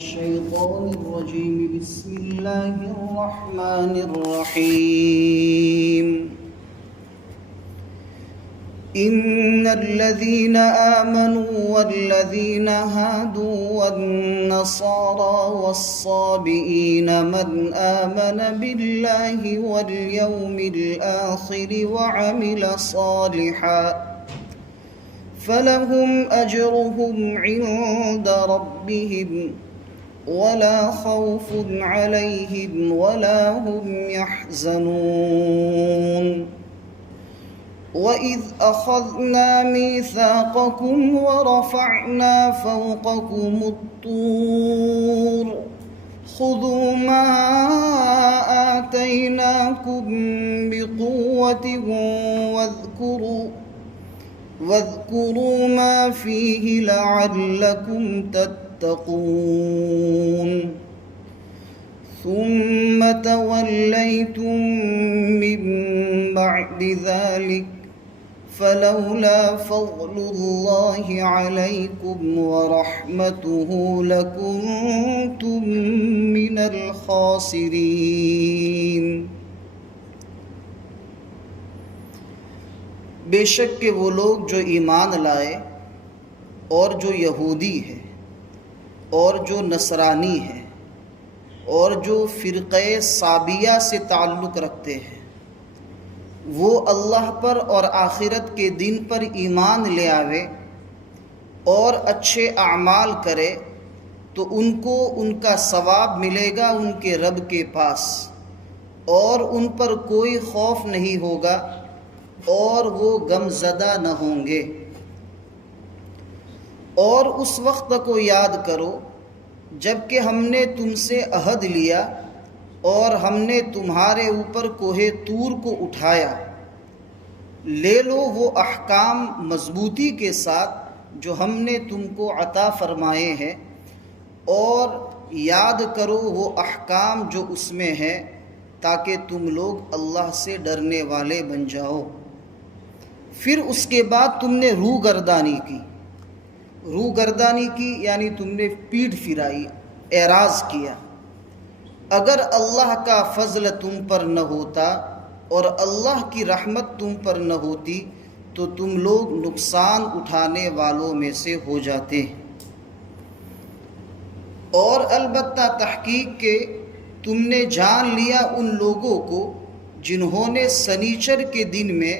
الشيطان الرجيم بسم الله الرحمن الرحيم إن الذين آمنوا والذين هادوا والنصارى والصابئين من آمن بالله واليوم الآخر وعمل صالحا فلهم أجرهم عند ربهم ولا خوف عليهم ولا هم يحزنون وإذ أخذنا ميثاقكم ورفعنا فوقكم الطور خذوا ما آتيناكم بقوة واذكروا ما فيه لعلكم تتقون ثم توليتم من بعد ذلك فلولا فضل الله عليكم ورحمته لكنتم من الخاسرين۔ بے شک کہ وہ لوگ جو ایمان لائے اور جو یہودی ہے اور جو نصرانی ہے اور جو فرقہ صابیہ سے تعلق رکھتے ہیں وہ اللہ پر اور آخرت کے دن پر ایمان لے آوے اور اچھے اعمال کرے تو ان کو ان کا ثواب ملے گا ان کے رب کے پاس، اور ان پر کوئی خوف نہیں ہوگا اور وہ غم زدہ نہ ہوں گے۔ اور اس وقت کو یاد کرو جب کہ ہم نے تم سے عہد لیا اور ہم نے تمہارے اوپر کوہ طور کو اٹھایا، لے لو وہ احکام مضبوطی کے ساتھ جو ہم نے تم کو عطا فرمائے ہیں، اور یاد کرو وہ احکام جو اس میں ہے تاکہ تم لوگ اللہ سے ڈرنے والے بن جاؤ۔ پھر اس کے بعد تم نے روگردانی کی یعنی تم نے پیٹھ پھرائی، اعراض کیا۔ اگر اللہ کا فضل تم پر نہ ہوتا اور اللہ کی رحمت تم پر نہ ہوتی تو تم لوگ نقصان اٹھانے والوں میں سے ہو جاتے۔ اور البتہ تحقیق کہ تم نے جان لیا ان لوگوں کو جنہوں نے سنیچر کے دن میں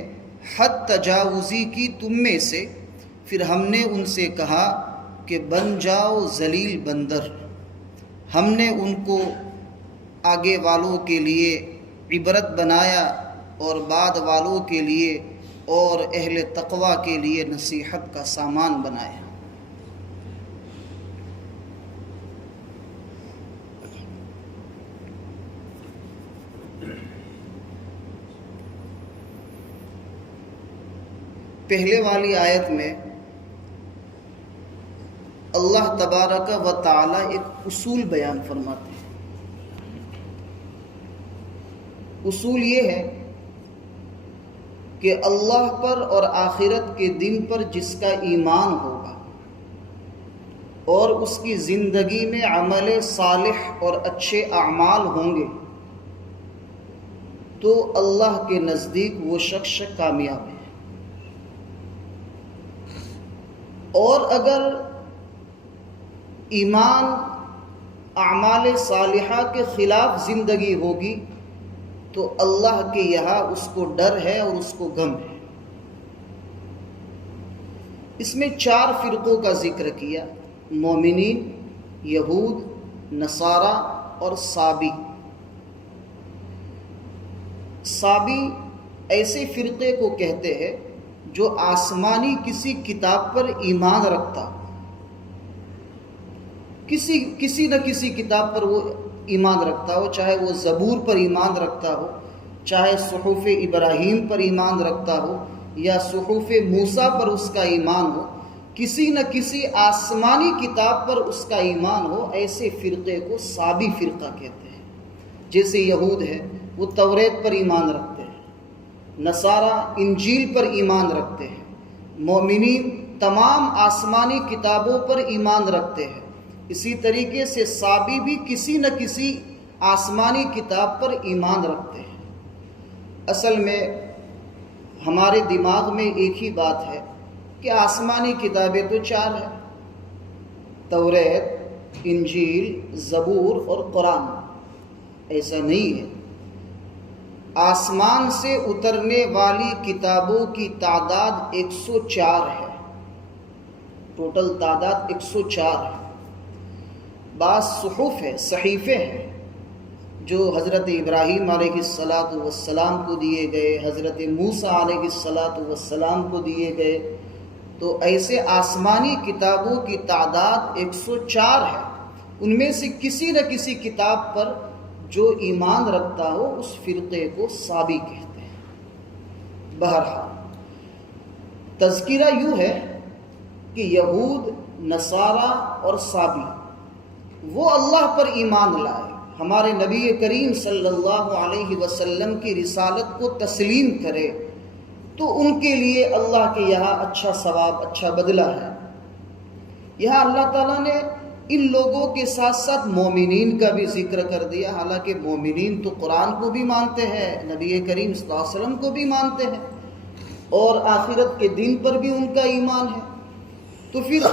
حد تجاوزی کی تم میں سے، پھر ہم نے ان سے کہا کہ بن جاؤ ذلیل بندر۔ ہم نے ان کو آگے والوں کے لیے عبرت بنایا اور بعد والوں کے لیے اور اہل تقوی کے لیے نصیحت کا سامان بنایا۔ پہلے والی آیت میں اللہ تبارک و تعالی ایک اصول بیان فرماتے ہیں۔ اصول یہ ہے کہ اللہ پر اور آخرت کے دن پر جس کا ایمان ہوگا اور اس کی زندگی میں عمل صالح اور اچھے اعمال ہوں گے تو اللہ کے نزدیک وہ شخص کامیاب ہے، اور اگر ایمان اعمال صالحہ کے خلاف زندگی ہوگی تو اللہ کے یہاں اس کو ڈر ہے اور اس کو غم ہے۔ اس میں 4 فرقوں کا ذکر کیا: مومنین، یہود، نصارہ اور صابی۔ صابی ایسے فرقے کو کہتے ہیں جو آسمانی کسی کتاب پر ایمان رکھتا، کسی نہ کسی کتاب پر وہ ایمان رکھتا ہو، چاہے وہ زبور پر ایمان رکھتا ہو، چاہے صحف ابراہیم پر ایمان رکھتا ہو یا صحف موسیٰ پر اس کا ایمان ہو، کسی نہ کسی آسمانی کتاب پر اس کا ایمان ہو، ایسے فرقے کو صابی فرقہ کہتے ہیں۔ جیسے یہود ہے وہ توریت پر ایمان رکھتے ہیں، نصارہ انجیل پر ایمان رکھتے ہیں، مومنین تمام آسمانی کتابوں پر ایمان رکھتے ہیں، اسی طریقے سے صابی بھی کسی نہ کسی آسمانی کتاب پر ایمان رکھتے ہیں۔ اصل میں ہمارے دماغ میں ایک ہی بات ہے کہ آسمانی کتابیں تو 4 ہیں، توریت، انجیل، زبور اور قرآن۔ ایسا نہیں ہے، آسمان سے اترنے والی کتابوں کی تعداد 104 ہے، ٹوٹل تعداد 104 ہے۔ بعض صحف ہے، صحیفے ہیں جو حضرت ابراہیم علیہ السلام کو دیے گئے، حضرت موسیٰ علیہ السلام کو دیے گئے، تو ایسے آسمانی کتابوں کی تعداد 104 ہے۔ ان میں سے کسی نہ کسی کتاب پر جو ایمان رکھتا ہو اس فرقے کو صابی کہتے ہیں۔ بہرحال تذکرہ یوں ہے کہ یہود، نصارہ اور صابی وہ اللہ پر ایمان لائے، ہمارے نبی کریم صلی اللہ علیہ وسلم کی رسالت کو تسلیم کرے، تو ان کے لیے اللہ کے یہاں اچھا ثواب، اچھا بدلہ ہے۔ یہاں اللہ تعالیٰ نے ان لوگوں کے ساتھ ساتھ مومنین کا بھی ذکر کر دیا، حالانکہ مومنین تو قرآن کو بھی مانتے ہیں، نبی کریم صلی اللہ علیہ وسلم کو بھی مانتے ہیں، اور آخرت کے دن پر بھی ان کا ایمان ہے، تو پھر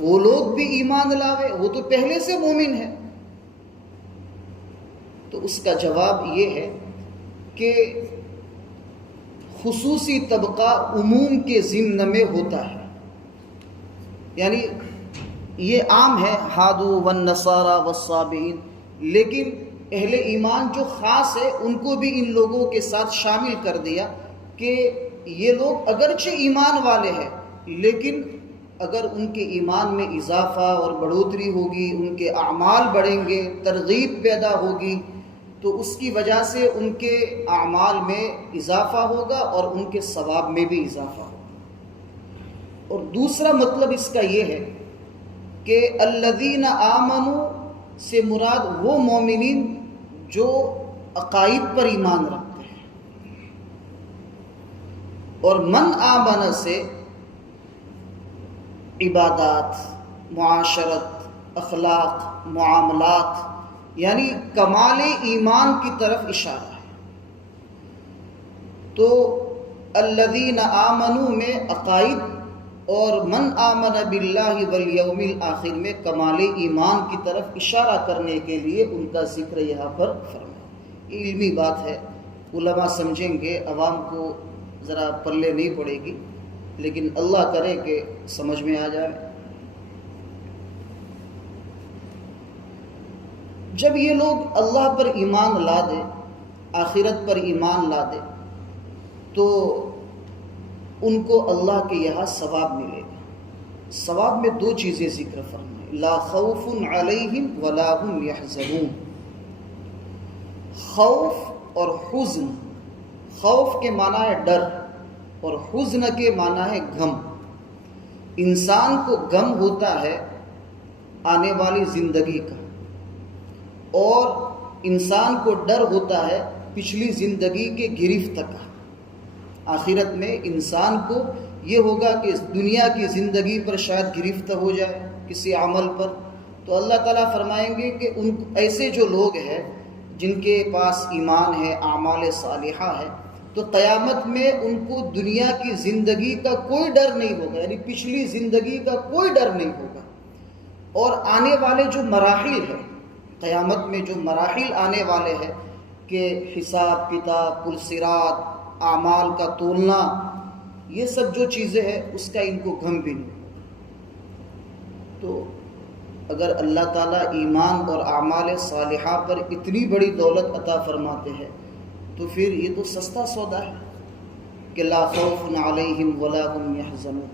وہ لوگ بھی ایمان لاوے، وہ تو پہلے سے مومن ہیں۔ تو اس کا جواب یہ ہے کہ خصوصی طبقہ عموم کے ضمن میں ہوتا ہے، یعنی یہ عام ہے، ہادو والنصارى والصابئین، لیکن اہل ایمان جو خاص ہے ان کو بھی ان لوگوں کے ساتھ شامل کر دیا کہ یہ لوگ اگرچہ ایمان والے ہیں، لیکن اگر ان کے ایمان میں اضافہ اور بڑھوتری ہوگی، ان کے اعمال بڑھیں گے، ترغیب پیدا ہوگی، تو اس کی وجہ سے ان کے اعمال میں اضافہ ہوگا اور ان کے ثواب میں بھی اضافہ ہوگا۔ اور دوسرا مطلب اس کا یہ ہے کہ الذین آمنوا سے مراد وہ مومنین جو عقائد پر ایمان رکھتے ہیں، اور من آمن سے عبادات، معاشرت، اخلاق، معاملات، یعنی کمال ایمان کی طرف اشارہ ہے۔ تو الذین آمنوا میں عقائد اور من آمن باللہ والیوم الآخر میں کمال ایمان کی طرف اشارہ کرنے کے لیے ان کا ذکر یہاں پر فرمایا۔ یہ علمی بات ہے، علماء سمجھیں گے، عوام کو ذرا پلے نہیں پڑے گی، لیکن اللہ کرے کہ سمجھ میں آ جائے۔ جب یہ لوگ اللہ پر ایمان لا دے، آخرت پر ایمان لا دے، تو ان کو اللہ کے یہاں ثواب ملے گا۔ ثواب میں 2 چیزیں ذکر فرمائیں، لا خوف علیہم ولا هم یحزنون۔ خوف اور حزن، خوف کے معنی ہے ڈر، اور حزن کے معنی ہے غم۔ انسان کو غم ہوتا ہے آنے والی زندگی کا، اور انسان کو ڈر ہوتا ہے پچھلی زندگی کے گرفت کا۔ آخرت میں انسان کو یہ ہوگا کہ دنیا کی زندگی پر شاید گرفت ہو جائے کسی عمل پر، تو اللہ تعالیٰ فرمائیں گے کہ ان ایسے جو لوگ ہیں جن کے پاس ایمان ہے، اعمال صالحہ ہے، تو قیامت میں ان کو دنیا کی زندگی کا کوئی ڈر نہیں ہوگا، یعنی پچھلی زندگی کا کوئی ڈر نہیں ہوگا، اور آنے والے جو مراحل ہیں، قیامت میں جو مراحل آنے والے ہیں کہ حساب کتاب، پل صراط، اعمال کا تولنا، یہ سب جو چیزیں ہیں اس کا ان کو غم بھی نہیں۔ تو اگر اللہ تعالیٰ ایمان اور اعمال صالحہ پر اتنی بڑی دولت عطا فرماتے ہیں تو پھر یہ تو سستا سودا ہے کہ لا خوف علیہم ولا هم یحزنون۔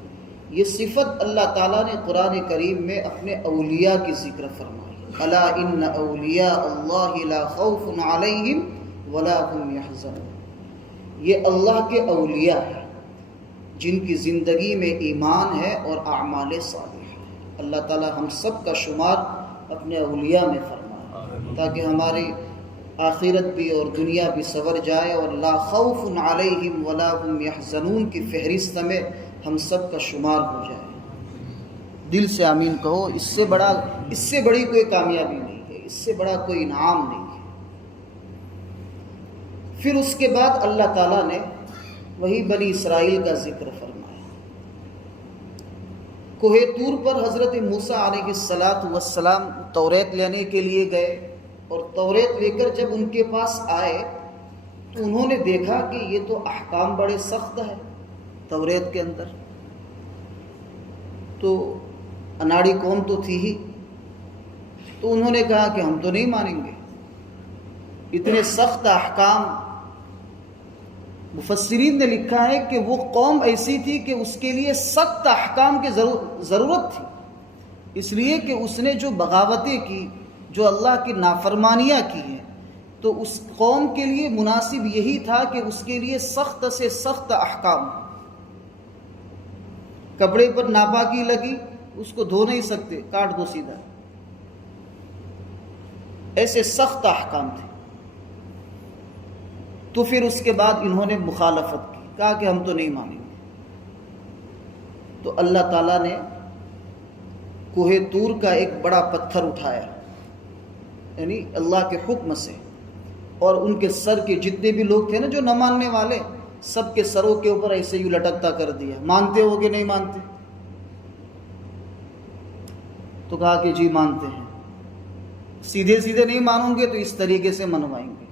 یہ صفت اللہ تعالیٰ نے قرآن کریم میں اپنے اولیاء کی ذکر فرمائی، الا ان اولیاء اللہ لا خوف علیہم ولا هم یحزنون۔ یہ اللہ کے اولیاء ہیں جن کی زندگی میں ایمان ہے اور اعمال صالح ہے۔ اللہ تعالیٰ ہم سب کا شمار اپنے اولیاء میں فرمائے تاکہ ہماری آخرت بھی اور دنیا بھی سنور جائے، اور لا خوف علیہم ولا هم یحزنون کی فہرست میں ہم سب کا شمار ہو جائے۔ دل سے آمین کہو، اس سے بڑی کوئی کامیابی نہیں ہے، اس سے بڑا کوئی انعام نہیں ہے۔ پھر اس کے بعد اللہ تعالیٰ نے وہی بنی اسرائیل کا ذکر فرمایا۔ کوہ طور پر حضرت موسیٰ علیہ السلام توریت لینے کے لیے گئے، اور توریت لے کر جب ان کے پاس آئے تو انہوں نے دیکھا کہ یہ تو احکام بڑے سخت ہے توریت کے اندر، تو اناڑی قوم تو تھی ہی، تو انہوں نے کہا کہ ہم تو نہیں مانیں گے اتنے سخت احکام۔ مفسرین نے لکھا ہے کہ وہ قوم ایسی تھی کہ اس کے لیے سخت احکام کی ضرورت تھی، اس لیے کہ اس نے جو بغاوتیں کی، جو اللہ کی نافرمانیاں کی ہیں، تو اس قوم کے لیے مناسب یہی تھا کہ اس کے لیے سخت سے سخت احکام۔ کپڑے پر ناپاکی لگی، اس کو دھو نہیں سکتے، کاٹ دو سیدھا، ایسے سخت احکام تھے۔ تو پھر اس کے بعد انہوں نے مخالفت کی، کہا کہ ہم تو نہیں مانیں گے۔ تو اللہ تعالیٰ نے کوہ طور کا ایک بڑا پتھر اٹھایا، یعنی اللہ کے حکم سے، اور ان کے سر کے جتنے بھی لوگ تھے نا جو نہ ماننے والے، سب کے سروں کے اوپر ایسے ہی لٹکتا کر دیا۔ مانتے ہو کہ نہیں مانتے؟ تو کہا کہ جی مانتے ہیں۔ سیدھے سیدھے نہیں مانوں گے تو اس طریقے سے منوائیں گے۔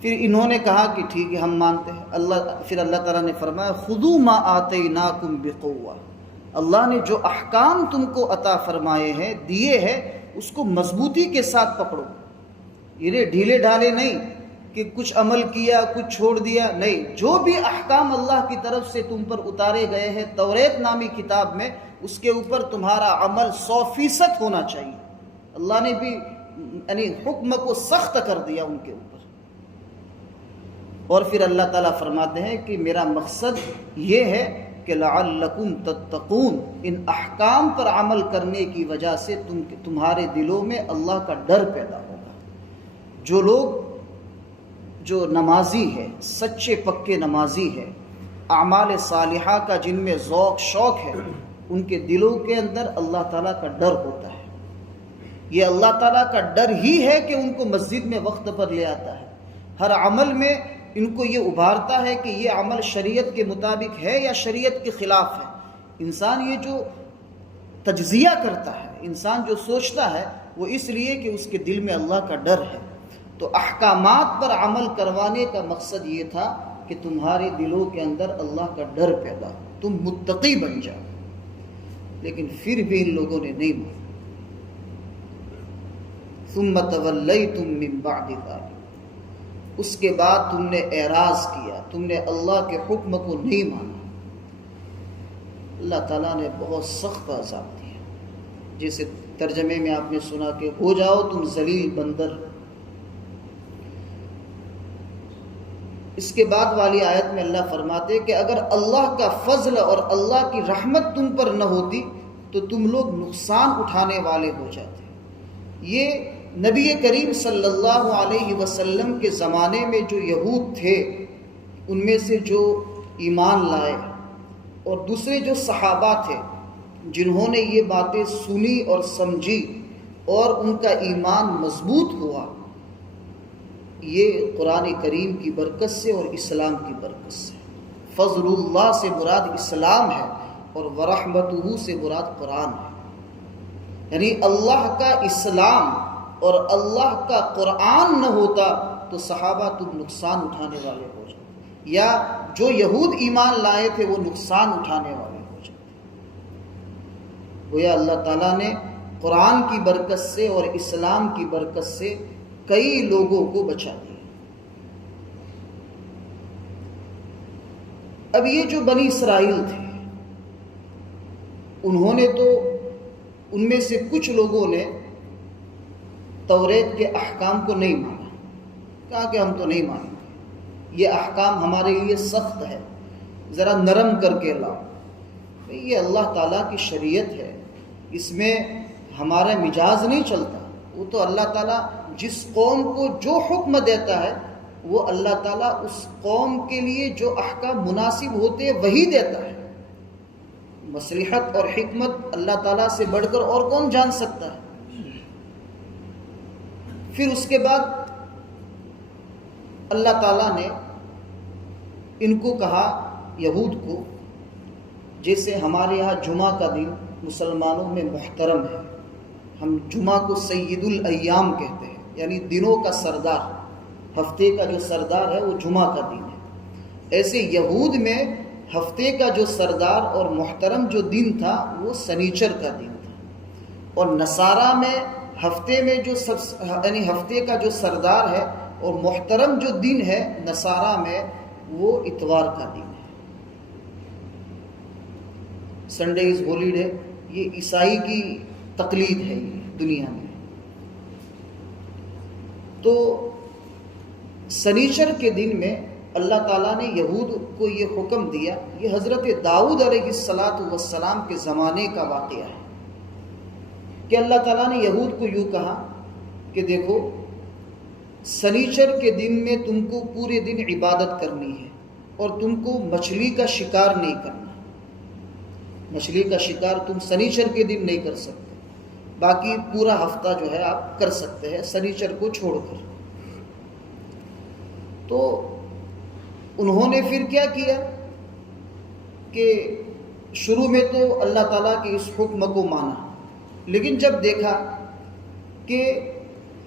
پھر انہوں نے کہا کہ ٹھیک ہے ہم مانتے ہیں۔ پھر اللہ تعالیٰ نے فرمایا خذوا ما آتیناکم بقوہ، اللہ نے جو احکام تم کو عطا فرمائے ہیں، دیے ہیں، اس کو مضبوطی کے ساتھ پکڑو۔ یہ ڈھیلے ڈھالے نہیں کہ کچھ عمل کیا کچھ چھوڑ دیا، نہیں، جو بھی احکام اللہ کی طرف سے تم پر اتارے گئے ہیں توریت نامی کتاب میں، اس کے اوپر تمہارا عمل 100% ہونا چاہیے۔ اللہ نے بھی یعنی حکم کو سخت کر دیا ان کے اوپر۔ اور پھر اللہ تعالیٰ فرماتے ہیں کہ میرا مقصد یہ ہے کہ لعلکم تتقون، ان احکام پر عمل کرنے کی وجہ سے تمہارے دلوں میں اللہ کا ڈر پیدا ہوگا۔ جو لوگ جو نمازی ہے، سچے پکے نمازی ہے، اعمال صالحہ کا جن میں ذوق شوق ہے، ان کے دلوں کے اندر اللہ تعالیٰ کا ڈر ہوتا ہے۔ یہ اللہ تعالیٰ کا ڈر ہی ہے کہ ان کو مسجد میں وقت پر لے آتا ہے، ہر عمل میں ان کو یہ ابھارتا ہے کہ یہ عمل شریعت کے مطابق ہے یا شریعت کے خلاف ہے۔ انسان یہ جو تجزیہ کرتا ہے، انسان جو سوچتا ہے، وہ اس لیے کہ اس کے دل میں اللہ کا ڈر ہے۔ تو احکامات پر عمل کروانے کا مقصد یہ تھا کہ تمہارے دلوں کے اندر اللہ کا ڈر پیدا ہو، تم متقی بن جاؤ۔ لیکن پھر بھی ان لوگوں نے نہیں مانا۔ ثم تولیتم من بعد ذلک، اس کے بعد تم نے اعراض کیا، تم نے اللہ کے حکم کو نہیں مانا۔ اللہ تعالیٰ نے بہت سخت عذاب دیا، جیسے ترجمے میں آپ نے سنا کہ ہو جاؤ تم ذلیل بندر۔ اس کے بعد والی آیت میں اللہ فرماتے کہ اگر اللہ کا فضل اور اللہ کی رحمت تم پر نہ ہوتی تو تم لوگ نقصان اٹھانے والے ہو جاتے۔ یہ نبی کریم صلی اللہ علیہ وسلم کے زمانے میں جو یہود تھے، ان میں سے جو ایمان لائے، اور دوسرے جو صحابہ تھے جنہوں نے یہ باتیں سنی اور سمجھی اور ان کا ایمان مضبوط ہوا، یہ قرآن کریم کی برکت سے اور اسلام کی برکت سے۔ فضل اللہ سے مراد اسلام ہے اور ورحمتہ سے مراد قرآن ہے۔ یعنی اللہ کا اسلام اور اللہ کا قرآن نہ ہوتا تو صحابہ تم نقصان اٹھانے والے ہو جاتے، یا جو یہود ایمان لائے تھے وہ نقصان اٹھانے والے ہو جاتے۔ گویا اللہ تعالیٰ نے قرآن کی برکت سے اور اسلام کی برکت سے کئی لوگوں کو بچا دیا۔ اب یہ جو بنی اسرائیل تھے، انہوں نے تو ان میں سے کچھ لوگوں نے توریت کے احکام کو نہیں مانا، کہا کہ ہم تو نہیں مانیں گے، یہ احکام ہمارے لیے سخت ہے، ذرا نرم کر کے لاؤ۔ یہ اللہ تعالیٰ کی شریعت ہے، اس میں ہمارا مجاز نہیں چلتا۔ وہ تو اللہ تعالیٰ جس قوم کو جو حکم دیتا ہے، وہ اللہ تعالیٰ اس قوم کے لیے جو احکام مناسب ہوتے ہیں وہی دیتا ہے۔ مصلحت اور حکمت اللہ تعالیٰ سے بڑھ کر اور کون جان سکتا ہے؟ پھر اس کے بعد اللہ تعالیٰ نے ان کو کہا، یہود کو، جیسے ہمارے یہاں جمعہ کا دن مسلمانوں میں محترم ہے، ہم جمعہ کو سید الایام کہتے ہیں، یعنی دنوں کا سردار، ہفتے کا جو سردار ہے وہ جمعہ کا دن ہے، ایسے یہود میں ہفتے کا جو سردار اور محترم جو دن تھا وہ سنیچر کا دن تھا، اور نصارہ میں ہفتے میں جو یعنی ہفتے کا جو سردار ہے اور محترم جو دن ہے نصارہ میں وہ اتوار کا دن ہے۔ سنڈے از ہالیڈے، یہ عیسائی کی تقلید ہے یہ دنیا میں۔ تو سنیچر کے دن میں اللہ تعالیٰ نے یہود کو یہ حکم دیا، یہ حضرت داؤد علیہ السلام کے زمانے کا واقعہ ہے کہ اللہ تعالیٰ نے یہود کو یوں کہا کہ دیکھو، سنیچر کے دن میں تم کو پورے دن عبادت کرنی ہے اور تم کو مچھلی کا شکار نہیں کرنا، مچھلی کا شکار تم سنیچر کے دن نہیں کر سکتے، باقی پورا ہفتہ جو ہے آپ کر سکتے ہیں سنیچر کو چھوڑ کر۔ تو انہوں نے پھر کیا کیا کہ شروع میں تو اللہ تعالیٰ کے اس حکم کو مانا، لیکن جب دیکھا کہ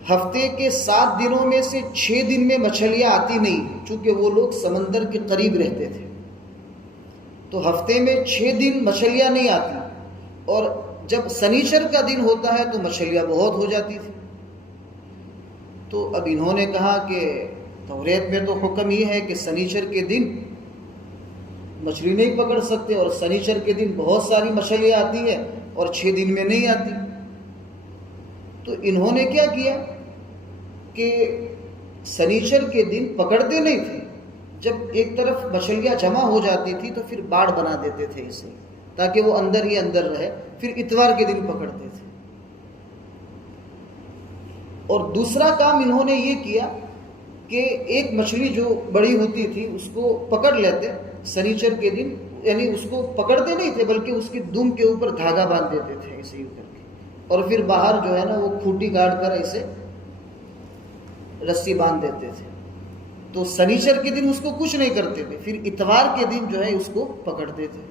ہفتے کے 7 دنوں میں سے 6 دن میں مچھلیاں آتی نہیں، چونکہ وہ لوگ سمندر کے قریب رہتے تھے، تو ہفتے میں 6 دن مچھلیاں نہیں آتی، اور جب سنیچر کا دن ہوتا ہے تو مچھلیاں بہت ہو جاتی تھی۔ تو اب انہوں نے کہا کہ توریت میں تو حکم یہ ہے کہ سنیچر کے دن مچھلی نہیں پکڑ سکتے، اور سنیچر کے دن بہت ساری مچھلیاں آتی ہے اور 6 دن میں نہیں آتی۔ تو انہوں نے کیا کیا کہ سنیچر کے دن پکڑتے نہیں تھے، جب ایک طرف مچھلیاں جمع ہو جاتی تھی تو پھر باڑ بنا دیتے تھے اسے، تاکہ وہ اندر ہی اندر رہے، پھر اتوار کے دن پکڑتے تھے۔ اور دوسرا کام انہوں نے یہ کیا کہ ایک مچھلی جو بڑی ہوتی تھی اس کو پکڑ لیتے سنیچر کے دن، یعنی اس کو پکڑتے نہیں تھے بلکہ اس کی دم کے اوپر دھاگا باندھ دیتے تھے ایسے ہی کر کے، اور پھر باہر جو ہے نا وہ کھوٹی گاڑ کر ایسے رسی باندھ دیتے تھے، تو سنیچر کے دن اس کو کچھ نہیں کرتے تھے، پھر اتوار کے دن جو ہے اس کو پکڑتے تھے۔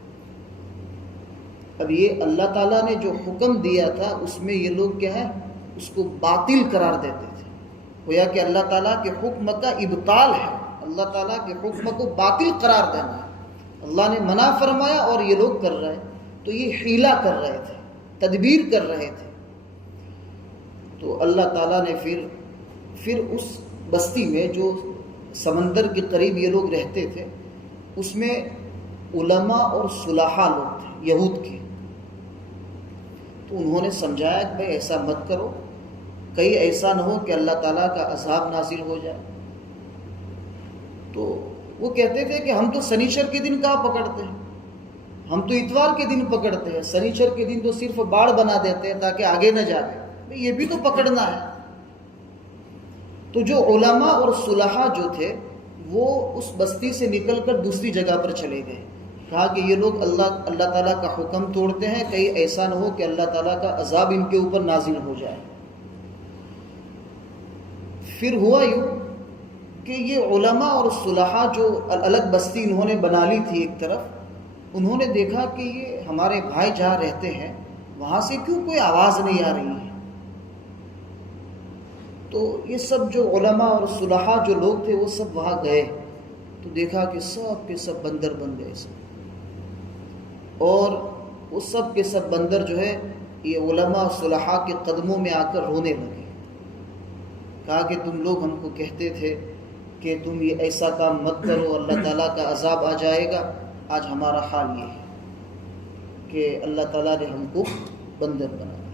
اب یہ اللہ تعالیٰ نے جو حکم دیا تھا اس میں یہ لوگ کیا ہے اس کو باطل قرار دیتے تھے، گویا کہ اللہ تعالیٰ کے حکم کا ابطال ہے، اللہ تعالیٰ کے حکم کو باطل قرار دینا ہے۔ اللہ نے منع فرمایا اور یہ لوگ کر رہے، تو یہ حیلہ کر رہے تھے، تدبیر کر رہے تھے۔ تو اللہ تعالیٰ نے پھر اس بستی میں جو سمندر کے قریب یہ لوگ رہتے تھے اس میں علماء اور صلحاء لوگ تھے یہود کے، تو انہوں نے سمجھایا کہ بھائی ایسا مت کرو، کہیں ایسا نہ ہو کہ اللہ تعالیٰ کا عذاب نازل ہو جائے۔ تو وہ کہتے تھے کہ ہم تو سنیچر کے دن کہاں پکڑتے ہیں، ہم تو اتوار کے دن پکڑتے ہیں، سنیچر کے دن تو صرف باڑ بنا دیتے ہیں تاکہ آگے نہ جائے، یہ بھی تو پکڑنا ہے۔ تو جو علماء اور صلحاء جو تھے وہ اس بستی سے نکل کر دوسری جگہ پر چلے گئے، کہا کہ یہ لوگ اللہ تعالیٰ کا حکم توڑتے ہیں، کہیں ایسا نہ ہو کہ اللہ تعالیٰ کا عذاب ان کے اوپر نازل ہو جائے۔ پھر ہوا یوں کہ یہ علماء اور صلحاء جو الگ بستی انہوں نے بنا لی تھی ایک طرف، انہوں نے دیکھا کہ یہ ہمارے بھائی جہاں رہتے ہیں وہاں سے کیوں کوئی آواز نہیں آ رہی ہے۔ تو یہ سب جو علماء اور صلحاء جو لوگ تھے وہ سب وہاں گئے، تو دیکھا کہ سب کے سب بندر بن گئے سب، اور وہ سب کے سب بندر جو ہے یہ علماء اور صلحاء کے قدموں میں آ کر رونے لگے، کہا کہ تم لوگ ہم کو کہتے تھے کہ تم یہ ایسا کام مت کرو، اللہ تعالیٰ کا عذاب آ جائے گا، آج ہمارا حال یہ ہے کہ اللہ تعالیٰ نے ہم کو بندر بنا دیا۔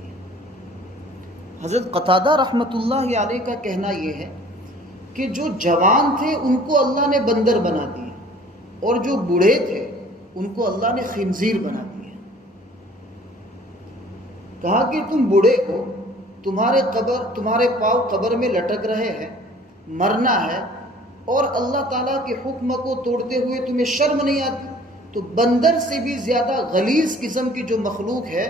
حضرت قتادہ رحمۃ اللہ علیہ کا کہنا یہ ہے کہ جو جوان تھے ان کو اللہ نے بندر بنا دیا، اور جو بوڑھے تھے ان کو اللہ نے خنزیر بنا دیا۔ کہا کہ تم بوڑھے ہو، تمہارے پاؤں قبر میں لٹک رہے ہیں، مرنا ہے، اور اللہ تعالیٰ کے حکم کو توڑتے ہوئے تمہیں شرم نہیں آتی؟ تو بندر سے بھی زیادہ غلیظ قسم کی جو مخلوق ہے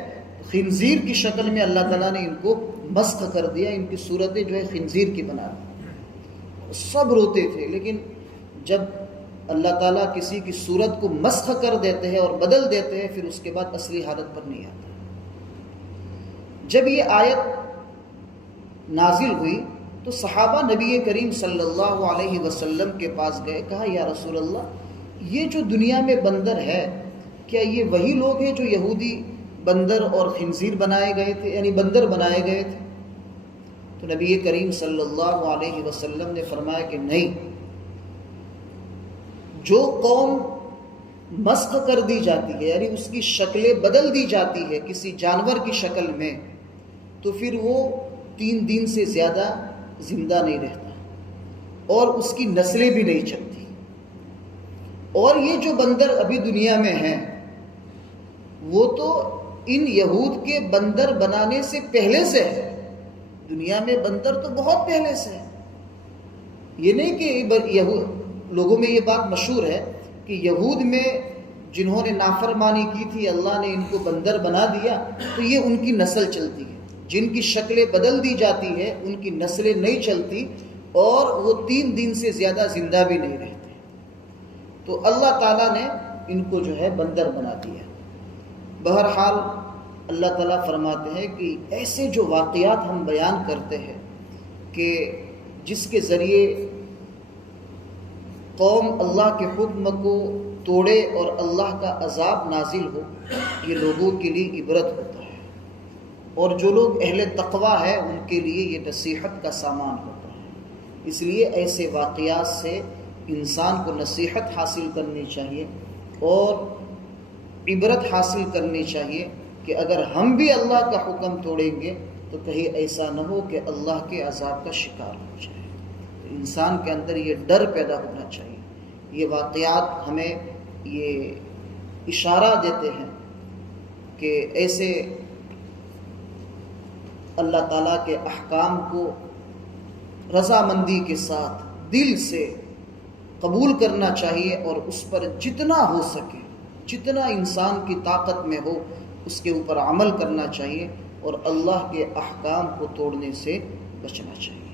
خنزیر کی شکل میں اللہ تعالیٰ نے ان کو مسخ کر دیا، ان کی صورتیں جو ہے خنزیر کی بنا دی۔ سب روتے تھے، لیکن جب اللہ تعالیٰ کسی کی صورت کو مسخ کر دیتے ہیں اور بدل دیتے ہیں، پھر اس کے بعد اصلی حالت پر نہیں آتا۔ جب یہ آیت نازل ہوئی تو صحابہ نبی کریم صلی اللہ علیہ وسلم کے پاس گئے، کہا یا رسول اللہ، یہ جو دنیا میں بندر ہے، کیا یہ وہی لوگ ہیں جو یہودی بندر اور خنزیر بنائے گئے تھے، یعنی بندر بنائے گئے تھے؟ تو نبی کریم صلی اللہ علیہ وسلم نے فرمایا کہ نہیں، جو قوم مسخ کر دی جاتی ہے، یعنی اس کی شکلیں بدل دی جاتی ہے کسی جانور کی شکل میں، تو پھر وہ 3 دن سے زیادہ زندہ نہیں رہتا اور اس کی نسلیں بھی نہیں چلتی۔ اور یہ جو بندر ابھی دنیا میں ہیں، وہ تو ان یہود کے بندر بنانے سے پہلے سے ہے۔ دنیا میں بندر تو بہت پہلے سے ہے۔ یہ نہیں کہ لوگوں میں یہ بات مشہور ہے کہ یہود میں جنہوں نے نافرمانی کی تھی، اللہ نے ان کو بندر بنا دیا تو یہ ان کی نسل چلتی ہے۔ جن کی شکلیں بدل دی جاتی ہے ان کی نسلیں نہیں چلتی اور وہ 3 دن سے زیادہ زندہ بھی نہیں رہتے۔ تو اللہ تعالیٰ نے ان کو جو ہے بندر بنا دیا۔ بہرحال اللہ تعالیٰ فرماتے ہیں کہ ایسے جو واقعات ہم بیان کرتے ہیں کہ جس کے ذریعے قوم اللہ کے حکم کو توڑے اور اللہ کا عذاب نازل ہو، یہ لوگوں کے لیے عبرت ہوتا ہے، اور جو لوگ اہل تقویٰ ہیں ان کے لیے یہ نصیحت کا سامان ہوتا ہے۔ اس لیے ایسے واقعات سے انسان کو نصیحت حاصل کرنی چاہیے اور عبرت حاصل کرنی چاہیے کہ اگر ہم بھی اللہ کا حکم توڑیں گے تو کہیں ایسا نہ ہو کہ اللہ کے عذاب کا شکار ہو جائے۔ انسان کے اندر یہ ڈر پیدا ہونا چاہیے۔ یہ واقعات ہمیں یہ اشارہ دیتے ہیں کہ ایسے اللہ تعالیٰ کے احکام کو رضامندی کے ساتھ دل سے قبول کرنا چاہیے اور اس پر جتنا ہو سکے، جتنا انسان کی طاقت میں ہو اس کے اوپر عمل کرنا چاہیے اور اللہ کے احکام کو توڑنے سے بچنا چاہیے۔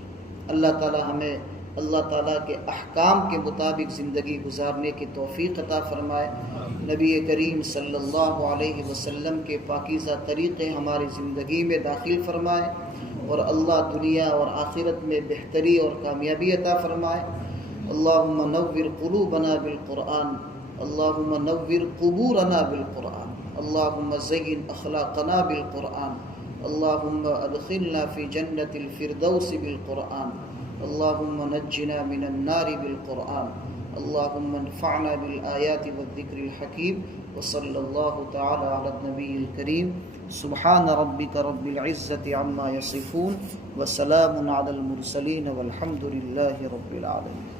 اللہ تعالیٰ ہمیں اللہ تعالیٰ کے احکام کے مطابق زندگی گزارنے کی توفیق عطا فرمائے۔ نبی کریم صلی اللہ علیہ وسلم کے پاکیزہ طریقے ہماری زندگی میں داخل فرمائے اور اللہ دنیا اور آخرت میں بہتری اور کامیابی عطا فرمائے۔ اللہم نور قلوبنا بالقرآن، اللہم نور قبورنا بالقرآن، اللہم زین اخلاقنا بالقرآن، اللہم ادخلنا فی جنت الفردوس بالقرآن، اللہم نجنا من النار بالقرآن، اللہم انفعنا بالآیات والذکر الحکیم، وصلی اللہ تعالی علی النبی الکریم۔ سبحان ربک رب العزت عما یصفون وسلام علی المرسلین والحمد للہ رب العالمین۔